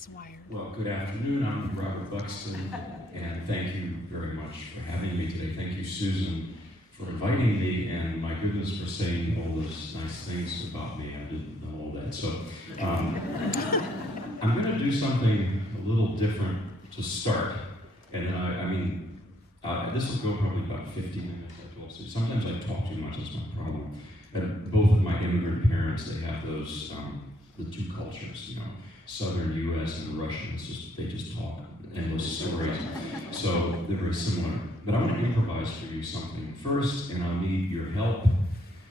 It's wired. Well, good afternoon. I'm Robert Buxton, and thank you very much for having me today. Thank you, Susan, for inviting me, and my goodness, for saying all those nice things about me. I didn't know all that. So I'm going to do something a little different to start. And this will go probably about 50 minutes. I told you. Sometimes I talk too much. That's my problem. And both of my immigrant parents, they have those, the two cultures, you know. Southern U.S. and Russian, they just talk endless stories. So they're very similar. But I want to improvise for you something first, and I'll need your help.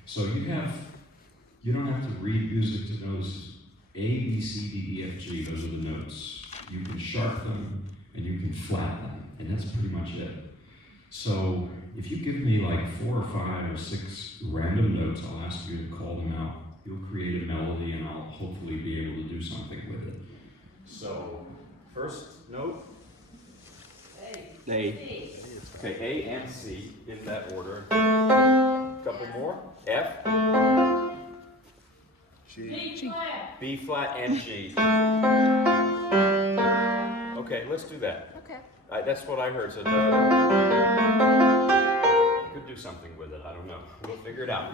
So you don't have to read music to notes A, B, C, D, E, F, G. Those are the notes. You can sharp them and you can flat them, and that's pretty much it. So if you give me like 4 or 5 or 6 random notes, I'll ask you to call them out. You'll create a melody, and I'll hopefully be able to do something with it. So, first note. A. Okay, A and C in that order. Couple more. F. G. B flat and G. Okay, let's do that. Okay. That's what I heard. So you could do something with it. I don't know. We'll figure it out.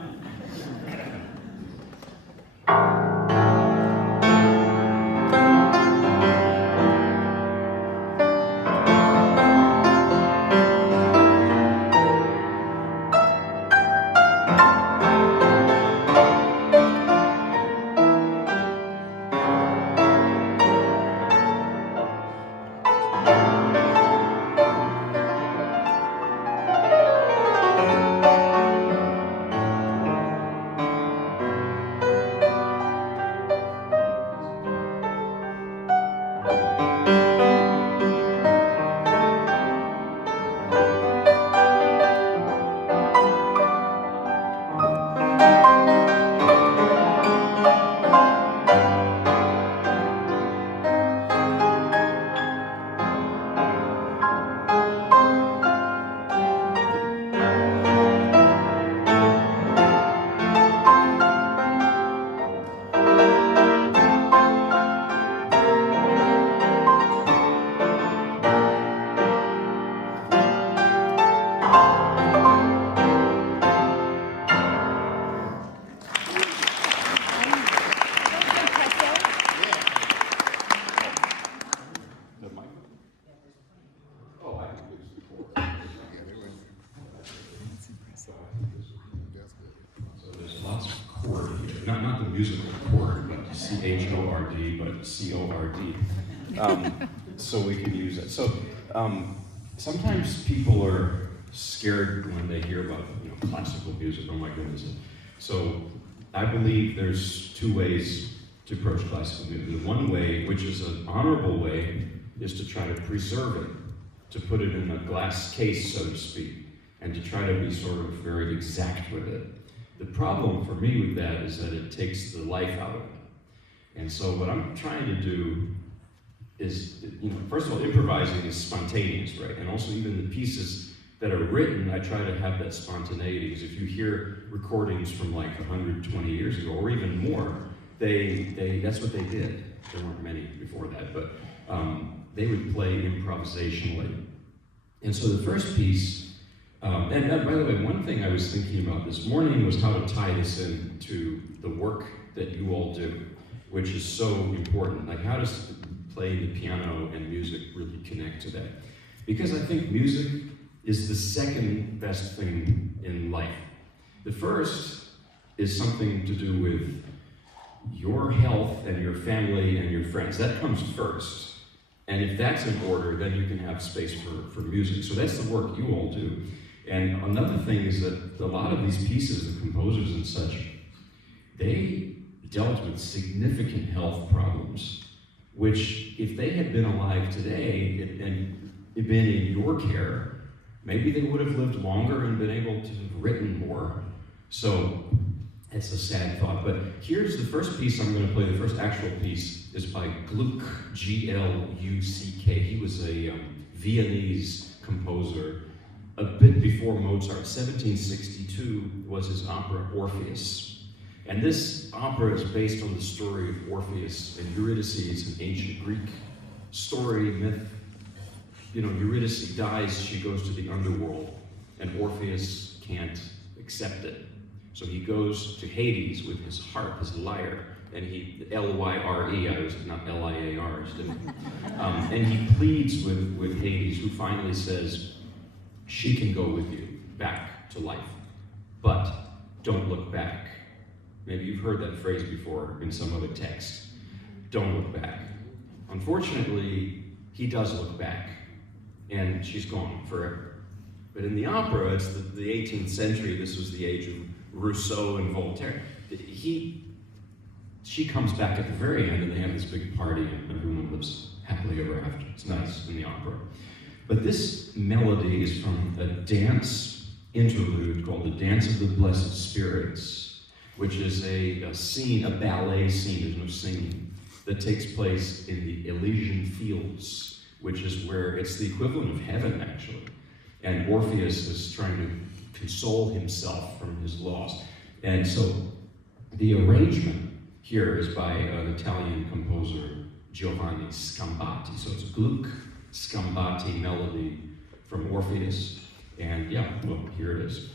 Not the musical chord, but C-H-O-R-D, but C-O-R-D. So we can use it. So sometimes people are scared when they hear about classical music. Oh my goodness. So I believe there's 2 ways to approach classical music. The one way, which is an honorable way, is to try to preserve it, to put it in a glass case, so to speak, and to try to be sort of very exact with it. The problem for me with that is that it takes the life out of it. And so what I'm trying to do is, first of all, improvising is spontaneous, right? And also even the pieces that are written, I try to have that spontaneity, because if you hear recordings from like 120 years ago, or even more, that's what they did. There weren't many before that, but they would play improvisationally. And so the first piece, and by the way, one thing I was thinking about this morning was how to tie this into the work that you all do, which is so important. Like, how does playing the piano and music really connect to that? Because I think music is the second best thing in life. The first is something to do with your health and your family and your friends. That comes first. And if that's in order, then you can have space for music. So that's the work you all do. And another thing is that a lot of these pieces, the composers and such, they dealt with significant health problems, which if they had been alive today and been in your care, maybe they would have lived longer and been able to have written more. So it's a sad thought. But here's the first piece I'm going to play. The first actual piece is by Gluck, G-L-U-C-K. He was a Viennese composer. A bit before Mozart. 1762 was his opera Orpheus. And this opera is based on the story of Orpheus and Eurydice, an ancient Greek story, myth. You know, Eurydice dies, she goes to the underworld, and Orpheus can't accept it. So he goes to Hades with his harp, his lyre, and he, L-Y-R-E, I was not L-I-A-R, and he pleads with Hades, who finally says, she can go with you back to life, but don't look back. Maybe you've heard that phrase before in some other text. Don't look back. Unfortunately, he does look back, and she's gone forever. But in the opera, it's the 18th century, this was the age of Rousseau and Voltaire. She comes back at the very end, and they have this big party, and everyone lives happily ever after. It's nice in the opera. But this melody is from a dance interlude called the Dance of the Blessed Spirits, which is a scene, a ballet scene, there's no singing, that takes place in the Elysian Fields, which is where it's the equivalent of heaven, actually. And Orpheus is trying to console himself from his loss. And so the arrangement here is by an Italian composer, Giovanni Scambati. So it's a Gluck Scambati melody from Orpheus. And yeah, well, here it is.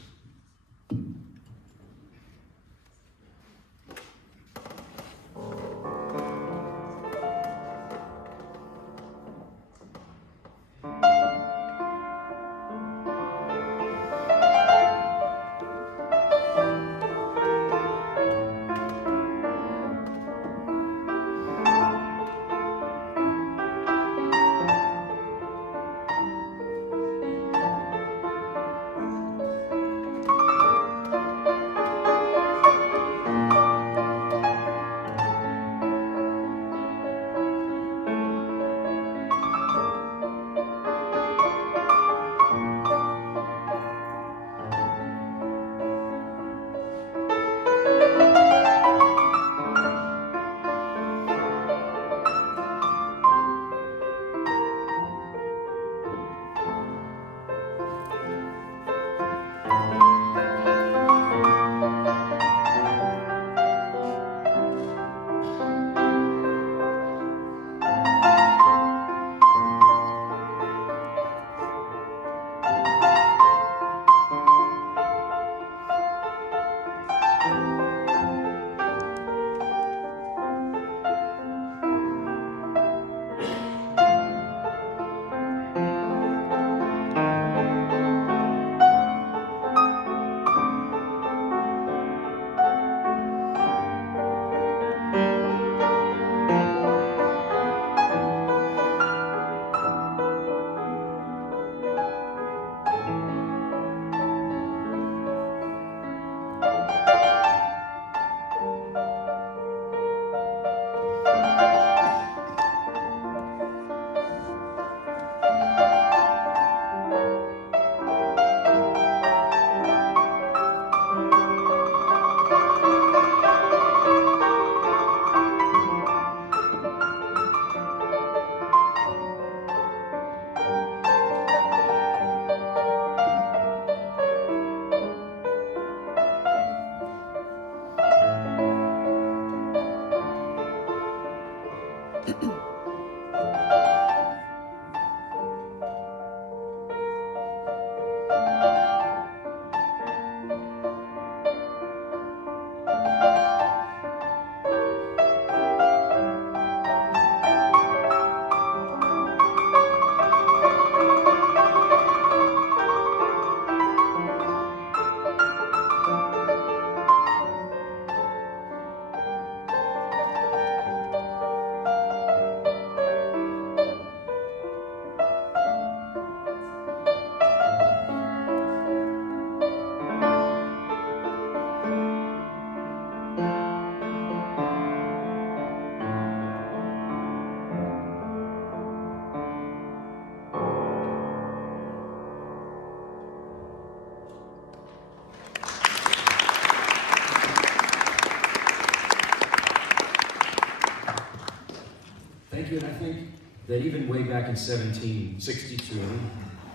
Thank you, and I think that even way back in 1762,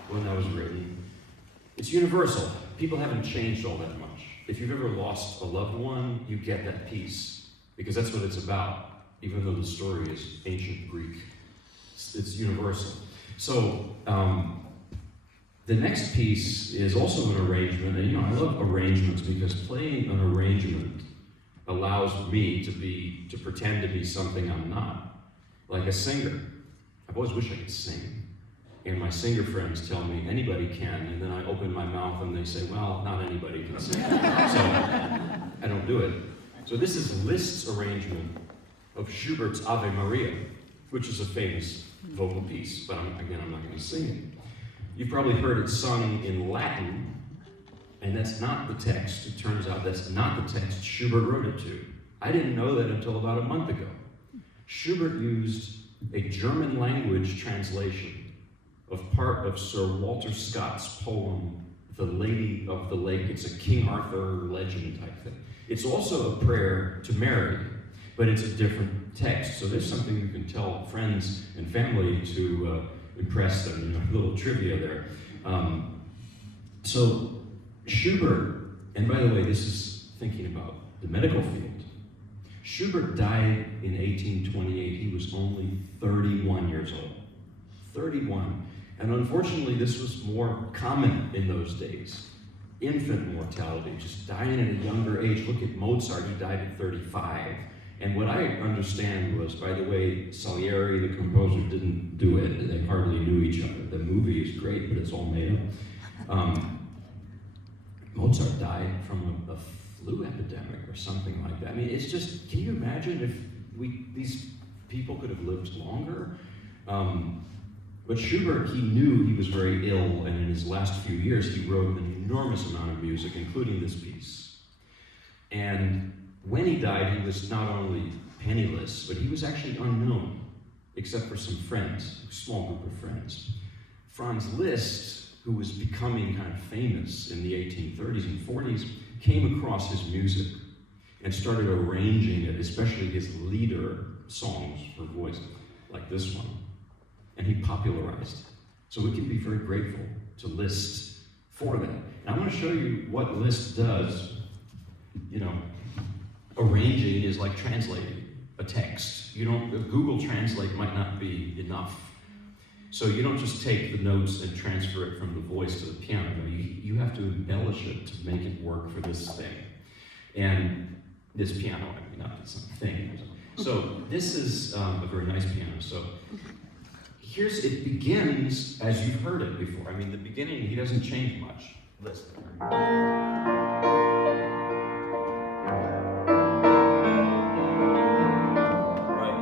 when that was written, it's universal. People haven't changed all that much. if you've ever lost a loved one, you get that piece, because that's what it's about, even though the story is ancient Greek. It's universal. So the next piece is also an arrangement, and I love arrangements because playing an arrangement allows me to pretend to be something I'm not, like a singer. I've always wished I could sing. And my singer friends tell me anybody can, and then I open my mouth and they say, well, not anybody can sing. So I don't do it. So this is Liszt's arrangement of Schubert's Ave Maria, which is a famous vocal piece, but again, I'm not going to sing it. You've probably heard it sung in Latin, and that's not the text. It turns out that's not the text Schubert wrote it to. I didn't know that until about a month ago. Schubert used a German language translation of part of Sir Walter Scott's poem, The Lady of the Lake. It's a King Arthur legend type thing. It's also a prayer to Mary, but it's a different text. So there's something you can tell friends and family to impress them, a little trivia there. So Schubert, and by the way, this is thinking about the medical field. Schubert died in 1828. He was only 31 years old. 31. And unfortunately, this was more common in those days. Infant mortality, just dying at a younger age. Look at Mozart, he died at 35. And what I understand was, by the way, Salieri, the composer, didn't do it. They hardly knew each other. The movie is great, but it's all made up. Mozart died from a flu epidemic or something like that. I mean, it's just, can you imagine if these people could have lived longer? But Schubert, he knew he was very ill, and in his last few years, he wrote an enormous amount of music, including this piece. And when he died, he was not only penniless, but he was actually unknown, except for some friends, a small group of friends. Franz Liszt, who was becoming kind of famous in the 1830s and 40s, came across his music and started arranging it, especially his lieder songs for voice, like this one. And he popularized it. So we can be very grateful to Liszt for that. And I want to show you what Liszt does. Arranging is like translating a text. Google Translate might not be enough. So you don't just take the notes and transfer it from the voice to the piano. You have to embellish it to make it work for this thing. And this piano, not this thing. So this is a very nice piano. So it begins as you've heard it before. The beginning, he doesn't change much. Listen. Right,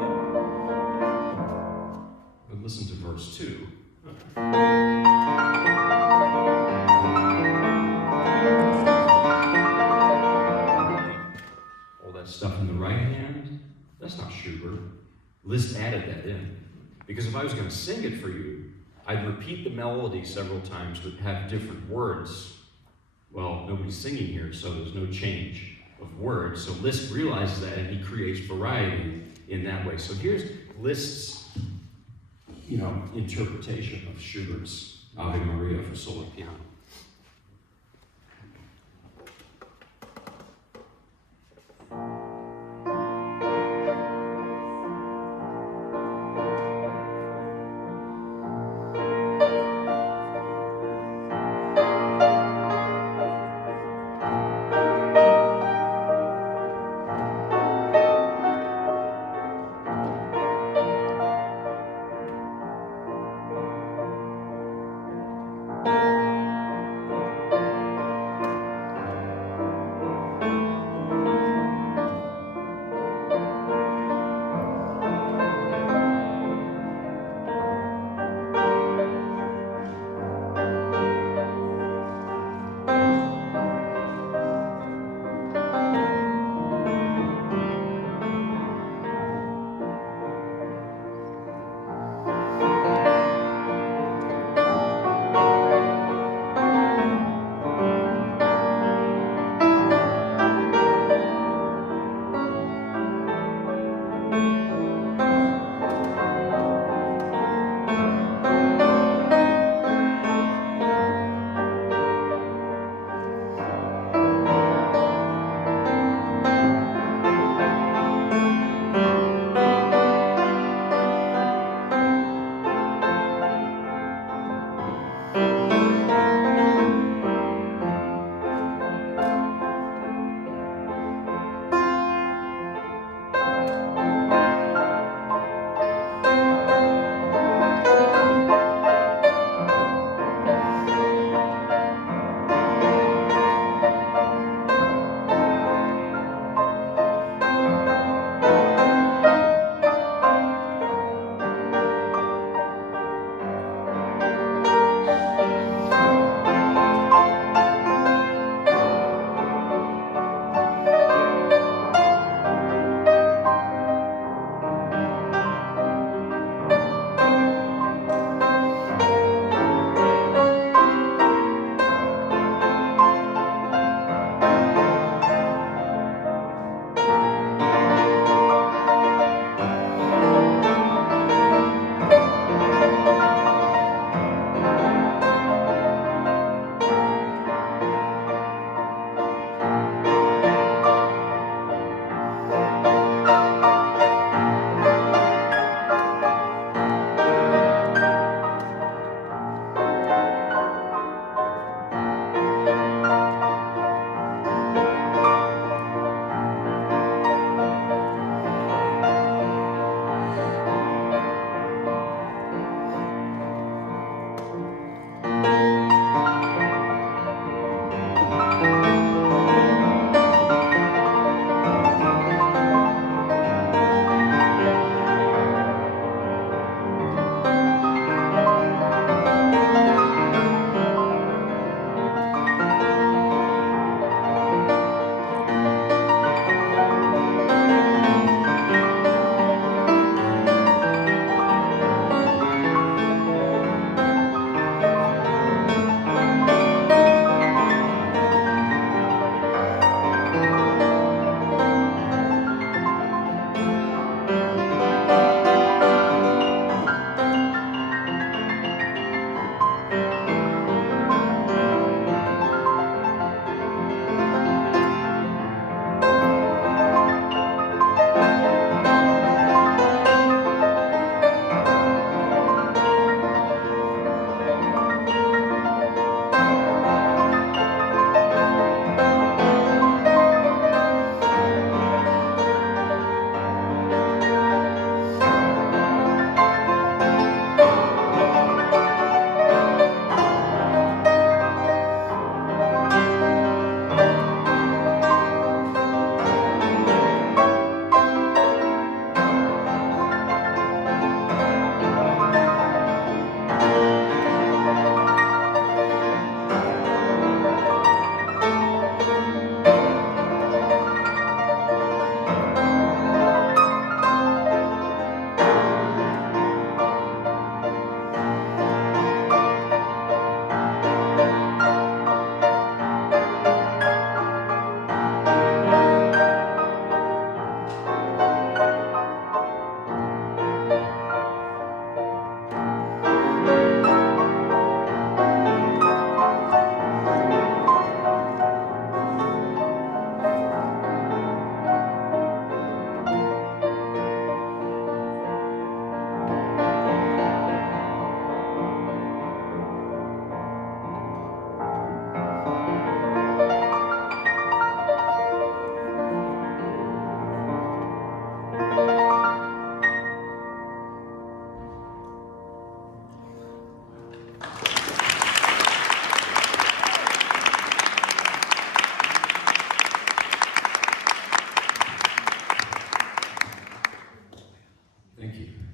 yeah. But listen to verse 2. All that stuff in the right hand, that's not Schubert. Liszt added that in. Because if I was going to sing it for you, I'd repeat the melody several times but have different words. Well, nobody's singing here, so there's no change of words. So Liszt realizes that, and he creates variety in that way. So here's Liszt's, interpretation of Schubert's Ave Maria for solo piano.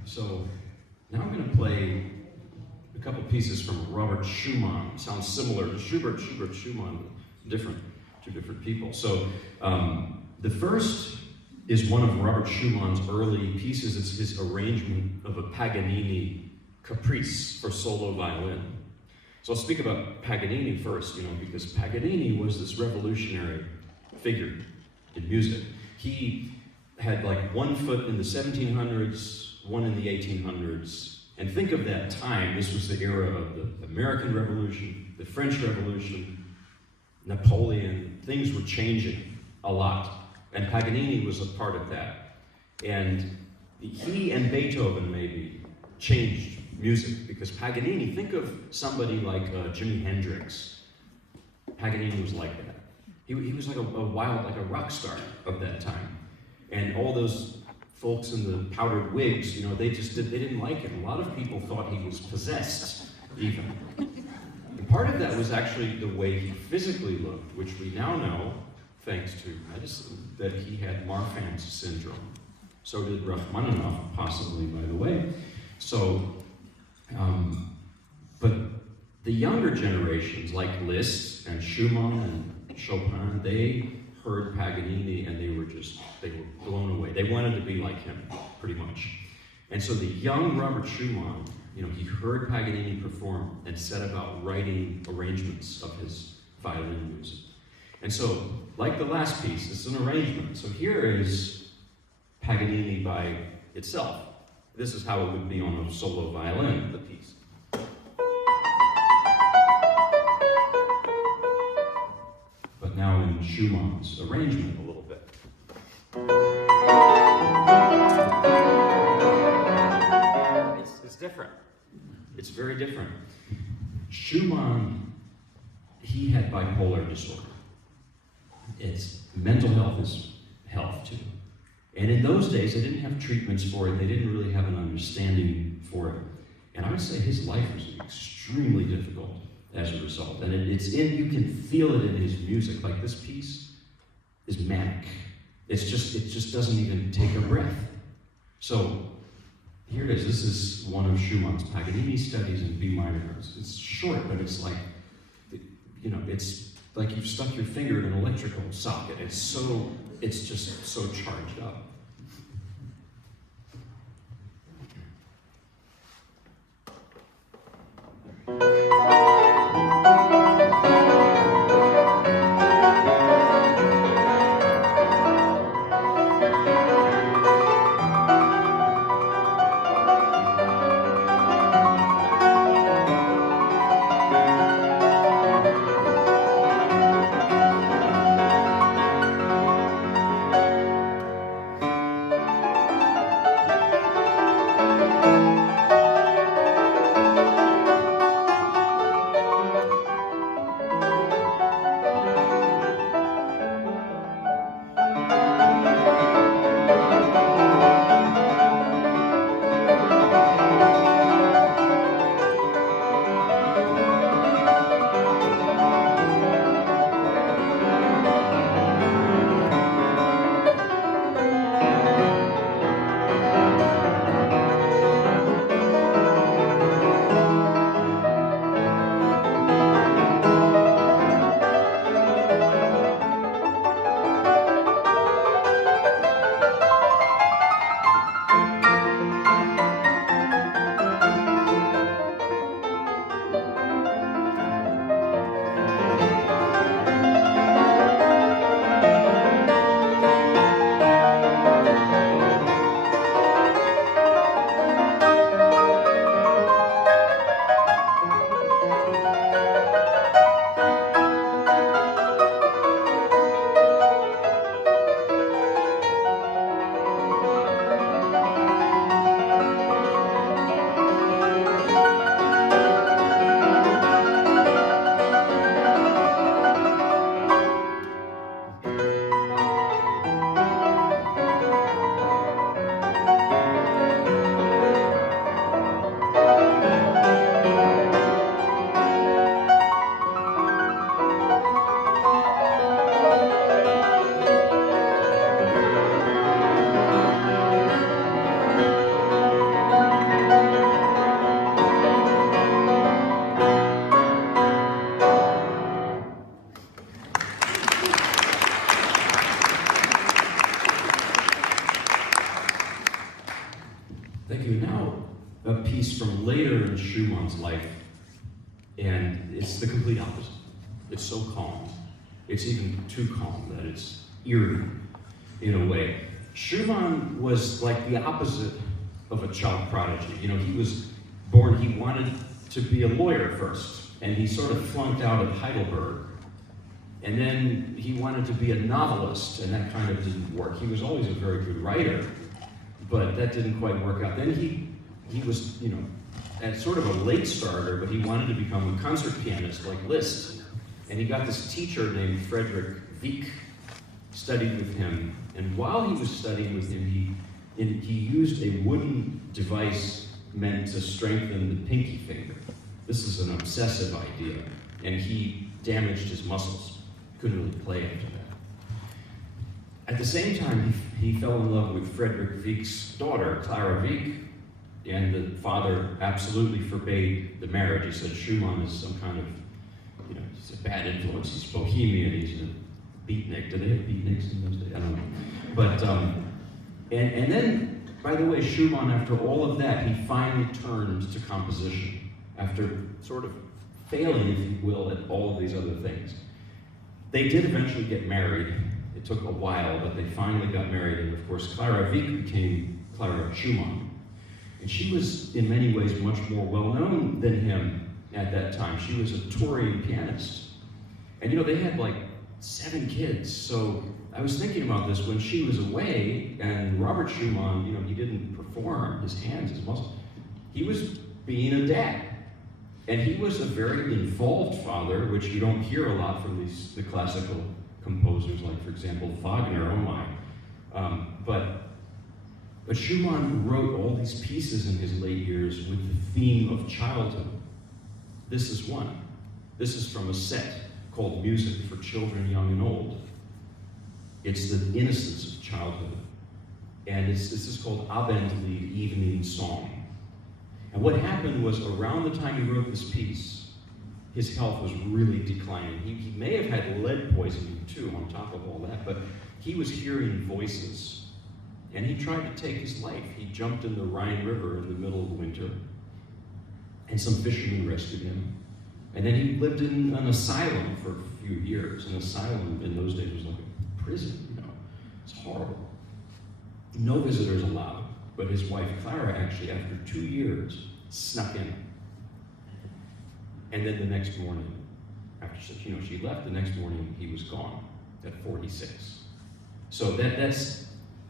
So now I'm going to play a couple pieces from Robert Schumann. Sounds similar to Schubert, Schumann, different, two different people. So the first is one of Robert Schumann's early pieces. It's his arrangement of a Paganini caprice for solo violin. So I'll speak about Paganini first, because Paganini was this revolutionary figure in music. He had like one foot in the 1700s, one in the 1800s. And think of that time. This was the era of the American Revolution, the French Revolution, Napoleon. Things were changing a lot. And Paganini was a part of that. And he and Beethoven maybe changed music, because Paganini, think of somebody like Jimi Hendrix. Paganini was like that. He was like a wild, like a rock star of that time. And all those folks in the powdered wigs, they didn't like him. A lot of people thought he was possessed, even. And part of that was actually the way he physically looked, which we now know, thanks to medicine, that he had Marfan's syndrome. So did Rachmaninoff, possibly, by the way. So, but the younger generations, like Liszt and Schumann and Chopin, they heard Paganini and they were blown away. They wanted to be like him, pretty much. And so the young Robert Schumann, he heard Paganini perform and set about writing arrangements of his violin music. And so, like the last piece, it's an arrangement. So here is Paganini by itself. This is how it would be on a solo violin, the piece. But now in Schumann's arrangement a little bit. It's different. It's very different. Schumann, he had bipolar disorder. It's mental health is health too. And in those days, they didn't have treatments for it. They didn't really have an understanding for it. And I would say his life was extremely difficult as a result. And you can feel it in his music. Like this piece is manic. It just doesn't even take a breath. So here it is. This is one of Schumann's Paganini studies in B minor. It's short, but it's like, it's like you've stuck your finger in an electrical socket. It's just so charged up. a piece from later in Schumann's life, and it's the complete opposite. It's so calm. It's even too calm that it's eerie in a way. Schumann was like the opposite of a child prodigy. You know, he was born, he wanted to be a lawyer first, and he sort of flunked out at Heidelberg. And then he wanted to be a novelist, and that kind of didn't work. He was always a very good writer, but that didn't quite work out. Then he was, you know, at sort of a late starter, but he wanted to become a concert pianist like Liszt. And he got this teacher named Friedrich Wieck, studied with him, and while he was studying with him, he used a wooden device meant to strengthen the pinky finger. This is an obsessive idea, and he damaged his muscles. Couldn't really play after that. At the same time, he fell in love with Friedrich Wieck's daughter, Clara Wieck, and the father absolutely forbade the marriage. He said Schumann is some kind of, you know, he's a bad influence. He's bohemian. He's a beatnik. Do they have beatniks in those days? I don't know. But and then, by the way, Schumann, after all of that, he finally turned to composition after sort of failing, if you will, at all of these other things. They did eventually get married. It took a while, but they finally got married, and of course, Clara Wieck became Clara Schumann. And she was, in many ways, much more well-known than him at that time. She was a touring pianist. And you know, they had like 7 kids, so I was thinking about this when she was away, and Robert Schumann, you know, he didn't perform, his hands, his muscles. He was being a dad. And he was a very involved father, which you don't hear a lot from the classical composers, like, for example, Wagner, oh my. But Schumann wrote all these pieces in his late years with the theme of childhood. This is one. This is from a set called Music for Children Young and Old. It's the innocence of childhood. And this is called Abendlied, Evening Song. And what happened was, around the time he wrote this piece, his health was really declining. He may have had lead poisoning too, on top of all that, but he was hearing voices. And he tried to take his life. He jumped in the Rhine River in the middle of winter, and some fishermen rescued him. And then he lived in an asylum for a few years. An asylum in those days was like a prison, you know. It's horrible. No visitors allowed. But his wife, Clara, actually, after 2 years, snuck in. And then the next morning, after she left, the next morning he was gone at 46. So that's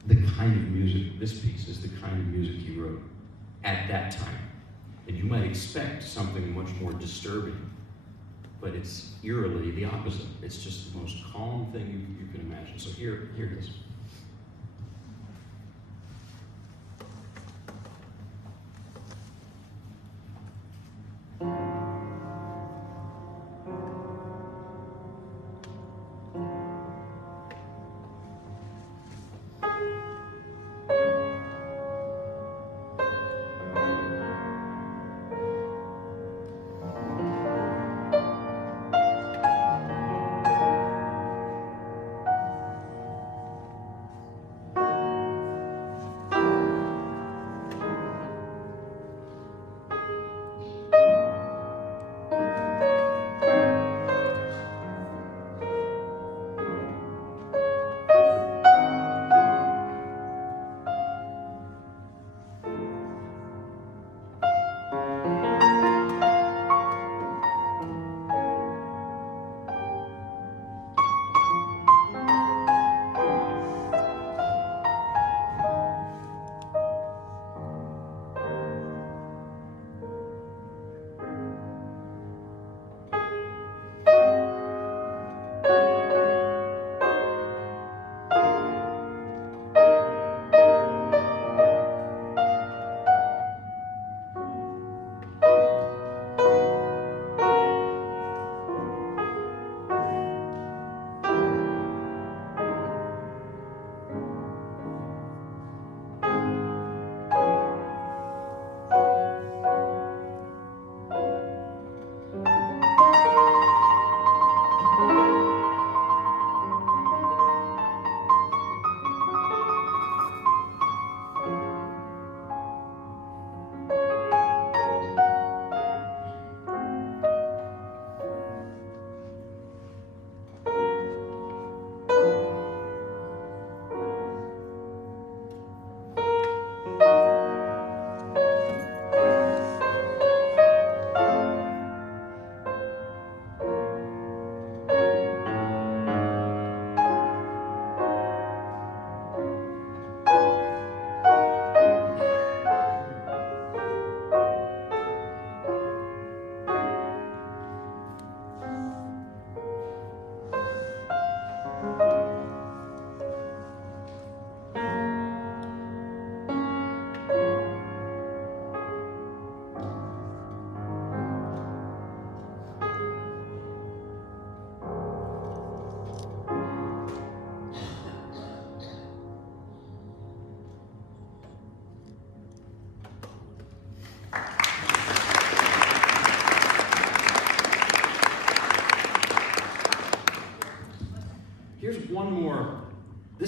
the kind of music, this piece is the kind of music he wrote at that time. And you might expect something much more disturbing, but it's eerily the opposite. It's just the most calm thing you can imagine. So here it is.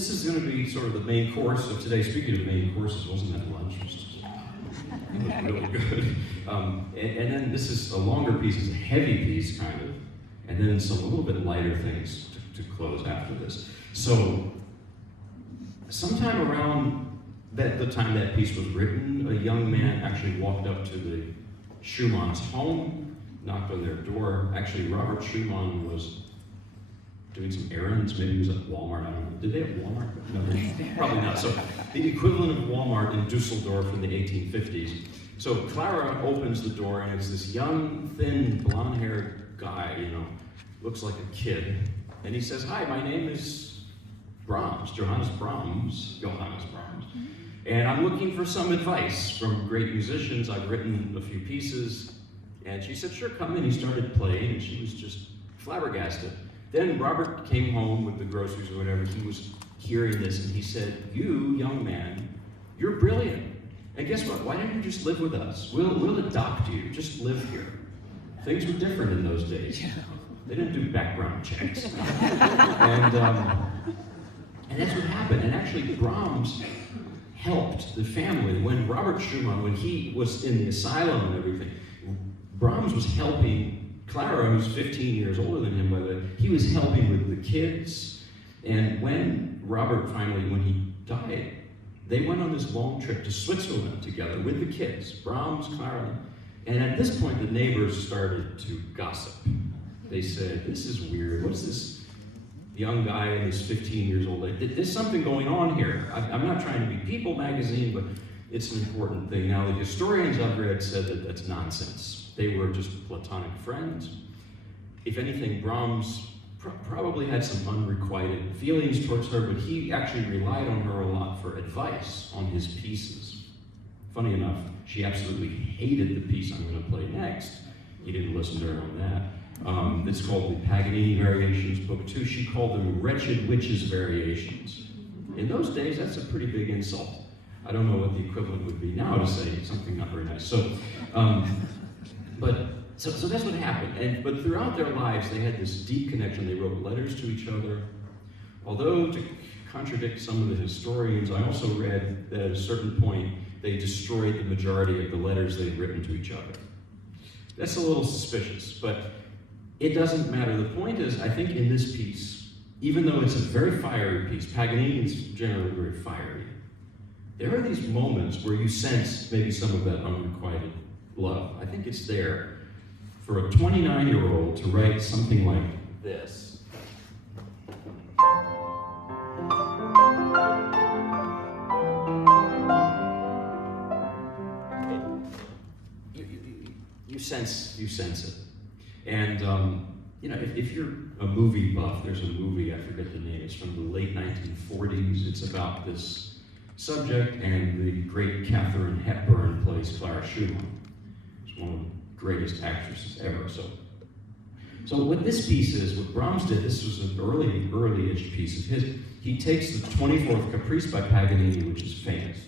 this is going to be sort of the main course of today. Speaking of main courses, wasn't that lunch? It was really good. And then this is a longer piece, it's a heavy piece, kind of, and then some a little bit lighter things to close after this. So, sometime around the time that piece was written, a young man actually walked up to the Schumann's home, knocked on their door. Actually, Robert Schumann was doing some errands. Maybe he was at Walmart. I don't know. Did they have Walmart? No, probably not. So the equivalent of Walmart in Dusseldorf in the 1850s. So Clara opens the door, and it's this young, thin, blonde-haired guy, looks like a kid. And he says, "Hi, my name is Brahms, Johannes Brahms. And I'm looking for some advice from great musicians. I've written a few pieces." And she said, "Sure, come in." He started playing, and she was just flabbergasted. Then Robert came home with the groceries or whatever. He was hearing this, and he said, "You, young man, you're brilliant. And guess what? Why don't you just live with us? We'll adopt you. Just live here." Things were different in those days. They didn't do background checks. And that's what happened. And actually, Brahms helped the family. When Robert Schumann, when he was in the asylum and everything, Brahms was helping Clara, who's 15 years older than him, by the way. He was helping with the kids. And when Robert finally, when he died, they went on this long trip to Switzerland together with the kids, Brahms, Clara. And at this point, the neighbors started to gossip. They said, "This is weird. What's this young guy and this 15 years old? There's something going on here." I'm not trying to be People magazine, but it's an important thing. Now, the historians I've read said that that's nonsense. They were just platonic friends. If anything, Brahms probably had some unrequited feelings towards her, but he actually relied on her a lot for advice on his pieces. Funny enough, she absolutely hated the piece I'm going to play next. He didn't listen to her on that. It's called the Paganini Variations, Book 2. She called them Wretched Witches Variations. In those days, that's a pretty big insult. I don't know what the equivalent would be now to say something not very nice. So that's what happened. But throughout their lives, they had this deep connection. They wrote letters to each other. Although, to contradict some of the historians, I also read that at a certain point, they destroyed the majority of the letters they'd written to each other. That's a little suspicious, but it doesn't matter. The point is, I think in this piece, even though it's a very fiery piece, Paganini is generally very fiery, there are these moments where you sense maybe some of that unrequited love. I think it's there for a 29-year-old to write something like this. You sense it. And if you're a movie buff, there's a movie, I forget the name, it's from the late 1940s. It's about this subject, and the great Katharine Hepburn plays Clara Schumann. She's one of the greatest actresses ever. So what this piece is, what Brahms did, this was an early-ish piece of his. He takes the 24th Caprice by Paganini, which is famous.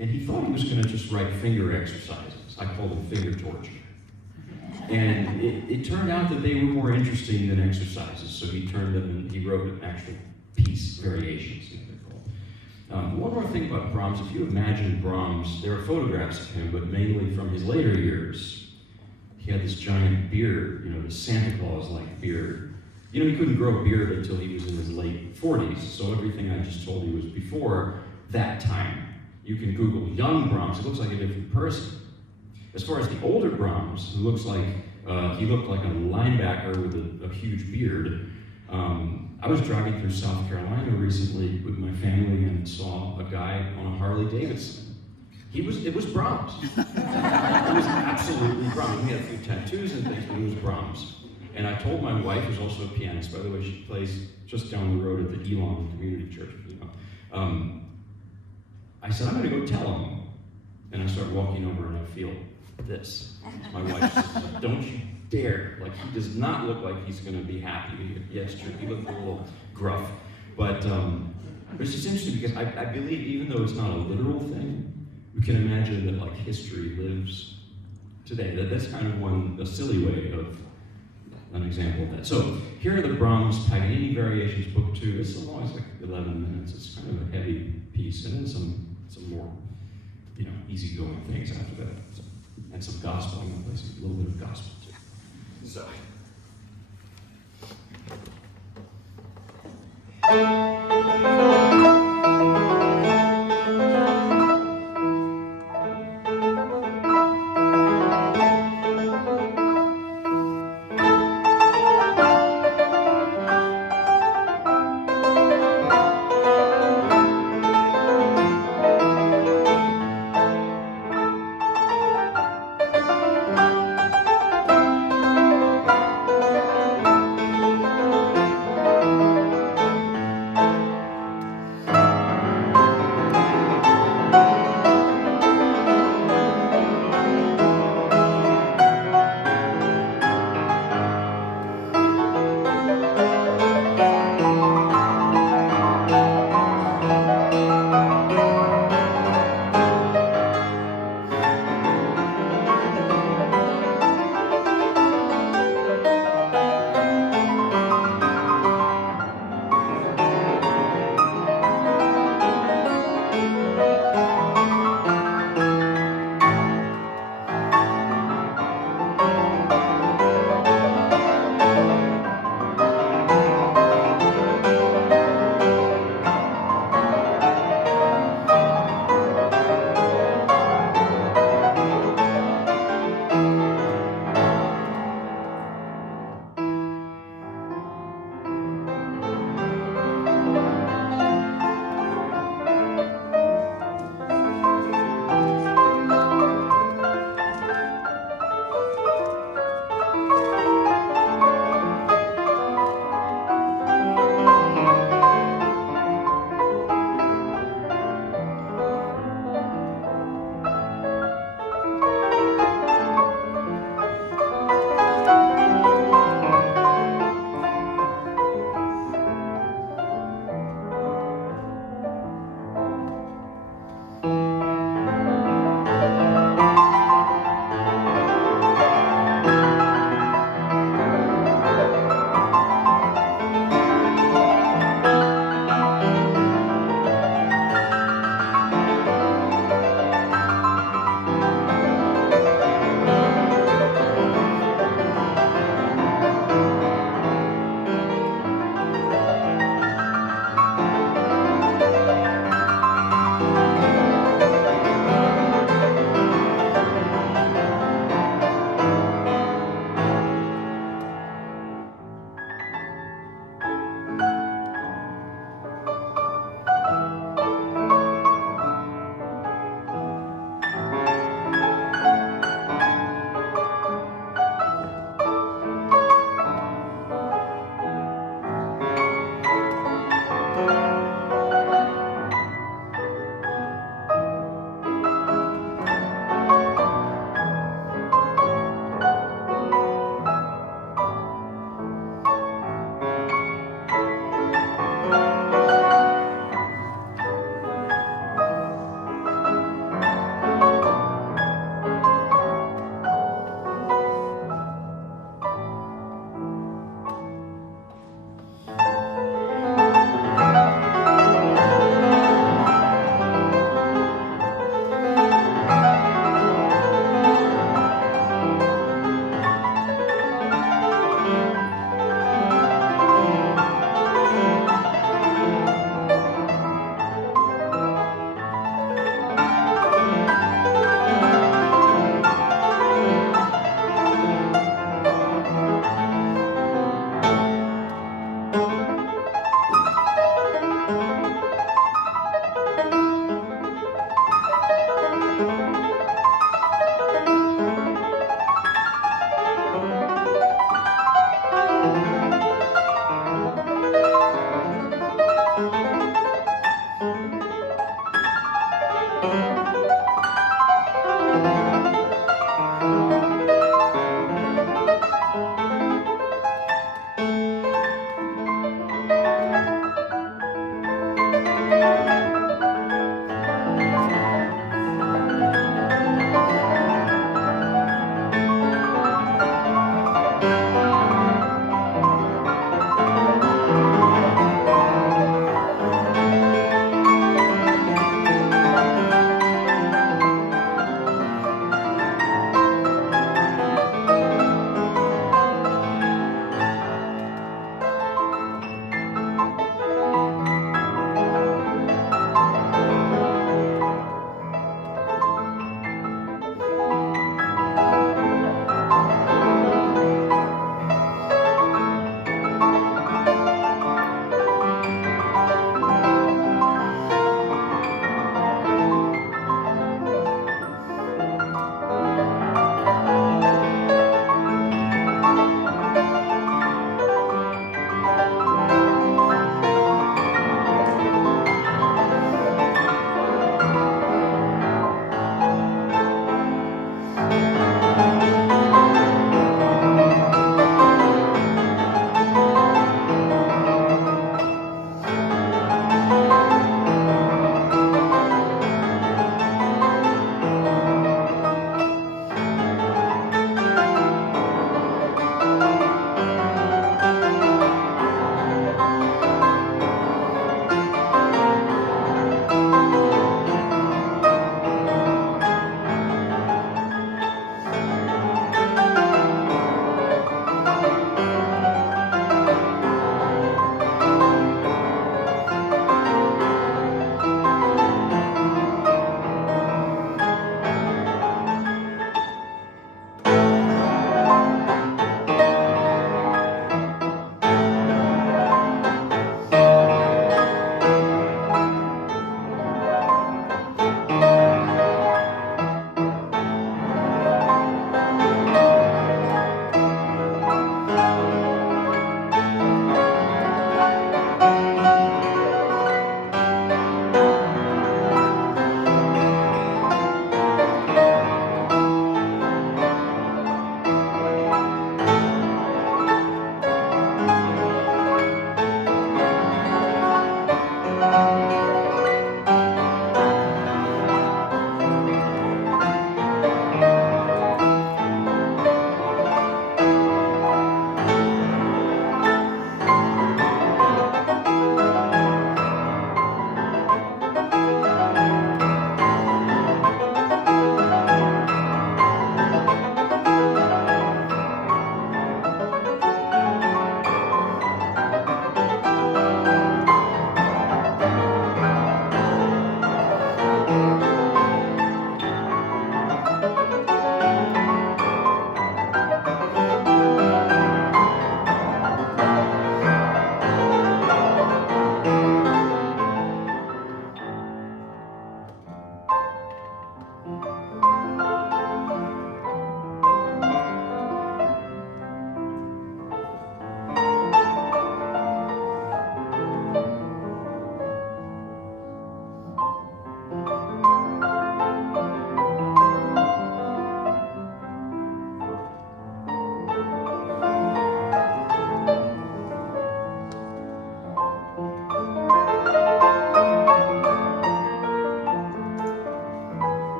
And he thought he was going to just write finger exercises. I call them finger torture. And it turned out that they were more interesting than exercises, so he turned them and he wrote an actual piece, variations, they're called. One more thing about Brahms, if you imagine Brahms, there are photographs of him, but mainly from his later years. He had this giant beard, this Santa Claus-like beard. He couldn't grow a beard until he was in his late 40s, so everything I just told you was before that time. You can Google young Brahms, it looks like a different person. As far as the older Brahms, who looks like, he looked like a linebacker with a huge beard. I was driving through South Carolina recently with my family and saw a guy on a Harley Davidson. It was Brahms. It was absolutely Brahms. He had a few tattoos and things, but it was Brahms. And I told my wife, who's also a pianist, by the way, she plays just down the road at the Elon Community Church, I said, I'm going to go tell him. And I start walking over and I feel this. My wife says, don't you dare. Like, he does not look like he's going to be happy. Yes, true, he looked a little gruff. But it's just interesting because I believe, even though it's not a literal thing, we can imagine that history lives today. That's kind of a silly way of an example of that. So here are the Brahms Paganini variations, book 2. This is always like 11 minutes. It's kind of a heavy piece, and then some more, easygoing things after that. So, and some gospel. I'm going to play a little bit of gospel too. So.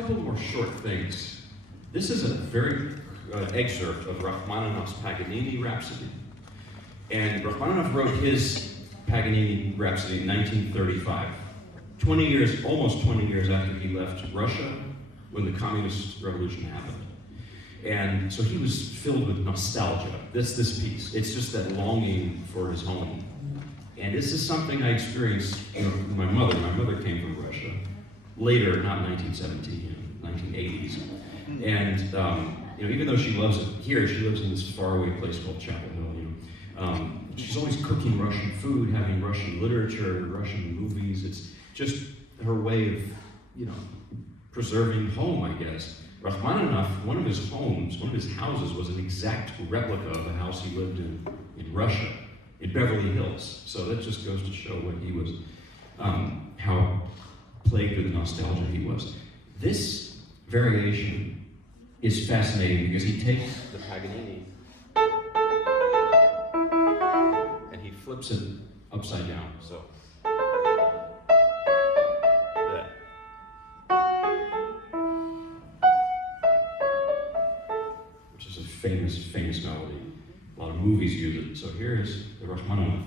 couple more short things. This is a very excerpt of Rachmaninoff's Paganini Rhapsody. And Rachmaninoff wrote his Paganini Rhapsody in 1935, almost 20 years after he left Russia when the communist revolution happened. And so he was filled with nostalgia. This piece. It's just that longing for his home. And this is something I experienced with my mother. My mother came from Russia. Later, not 1917, 1980s. And even though she loves it here, she lives in this faraway place called Chapel Hill. She's always cooking Russian food, having Russian literature, Russian movies. It's just her way of, preserving home, I guess. Rachmaninoff, one of his houses was an exact replica of the house he lived in Russia, in Beverly Hills. So that just goes to show what he was, how plagued with nostalgia he was. This variation is fascinating because he takes the Paganini and he flips it upside down. So that. Which is a famous melody. A lot of movies use it. So here is the Rachmaninoff.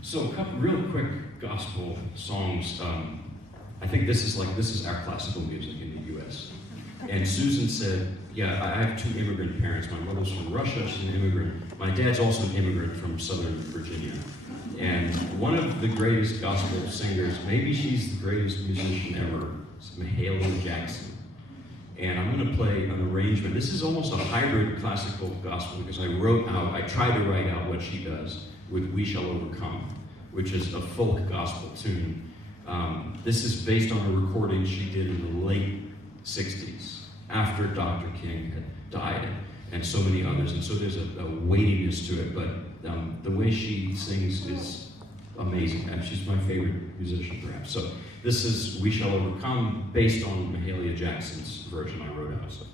So a couple real quick gospel songs. I think this is our classical music in the U.S. And Susan said, yeah, I have two immigrant parents. My mother's from Russia, she's an immigrant. My dad's also an immigrant from Southern Virginia. And one of the greatest gospel singers, maybe she's the greatest musician ever, is Mahalia Jackson. And I'm going to play an arrangement. This is almost a hybrid classical gospel because I tried to write out what she does with We Shall Overcome, which is a folk gospel tune. This is based on a recording she did in the late 60s, after Dr. King had died, and so many others. And so there's a weightiness to it, but the way she sings is amazing, and she's my favorite musician perhaps. So this is We Shall Overcome, based on Mahalia Jackson's version I wrote out. So.